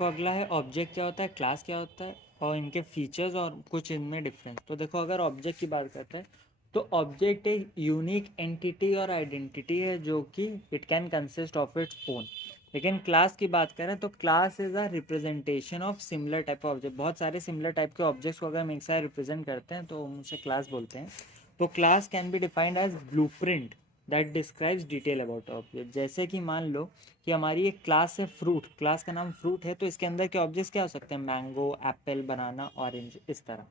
तो अगला है ऑब्जेक्ट क्या होता है, क्लास क्या होता है और इनके फीचर्स और कुछ इनमें डिफरेंस। तो देखो अगर ऑब्जेक्ट की बात करते हैं तो ऑब्जेक्ट एक यूनिक एंटिटी और आइडेंटिटी है जो कि it can consist of its own. लेकिन क्लास की बात करें तो class is a representation of similar type of object. बहुत सारे सिमिलर टाइप के ऑब्जेक्ट्स को अगर हम एक साथ रिप्रेजेंट करते हैं तो हम उसे क्लास बोलते हैं। तो class can be defined as blueprint that describes detail about object. जैसे कि मान लो कि हमारी एक क्लास है फ्रूट, क्लास का नाम फ्रूट है, तो इसके अंदर के ऑब्जेक्ट्स क्या हो सकते हैं, मैंगो, एप्पल, बनाना, ऑरेंज, इस तरह।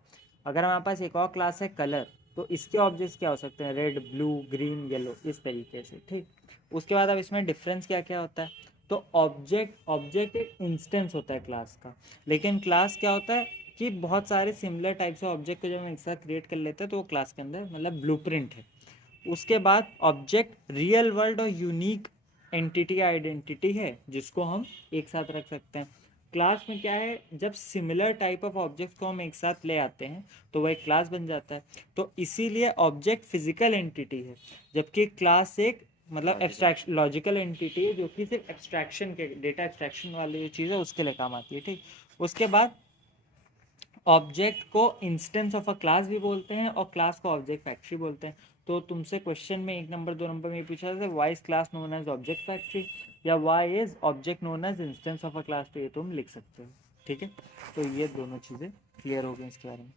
अगर हमारे पास एक और क्लास है कलर, तो इसके ऑब्जेक्ट्स क्या हो सकते हैं, रेड, ब्लू, ग्रीन, येलो, इस तरीके से, ठीक। उसके बाद अब इसमें डिफरेंस क्या क्या होता है, तो ऑब्जेक्ट एक इंस्टेंस होता है क्लास का। लेकिन क्लास क्या होता है कि बहुत सारे सिमिलर टाइप से ऑब्जेक्ट को जब हम एक साथ क्रिएट कर लेते हैं तो वो क्लास के अंदर मतलब ब्लूप्रिंट है। उसके बाद ऑब्जेक्ट रियल वर्ल्ड और यूनिक एंटिटी आइडेंटिटी है जिसको हम एक साथ रख सकते हैं। क्लास में क्या है, जब सिमिलर टाइप ऑफ ऑब्जेक्ट्स को हम एक साथ ले आते हैं तो वह एक क्लास बन जाता है। तो इसीलिए ऑब्जेक्ट फिजिकल एंटिटी है, जबकि क्लास एक मतलब एब्स्ट्रैक्शन लॉजिकल एंटिटी है जो कि सिर्फ एब्स्ट्रैक्शन के डेटा एब्स्ट्रैक्शन वाली जो चीज़ है उसके लिए काम आती है, ठीक। उसके बाद ऑब्जेक्ट को इंस्टेंस ऑफ अ क्लास भी बोलते हैं और क्लास को ऑब्जेक्ट फैक्ट्री बोलते हैं। तो तुमसे क्वेश्चन में 1 नंबर 2 नंबर में पूछा था why is class known as object factory या why is object known as instance of a class, तो ये तुम लिख सकते हो, ठीक है। तो ये दोनों चीज़ें क्लियर हो गई इसके बारे में।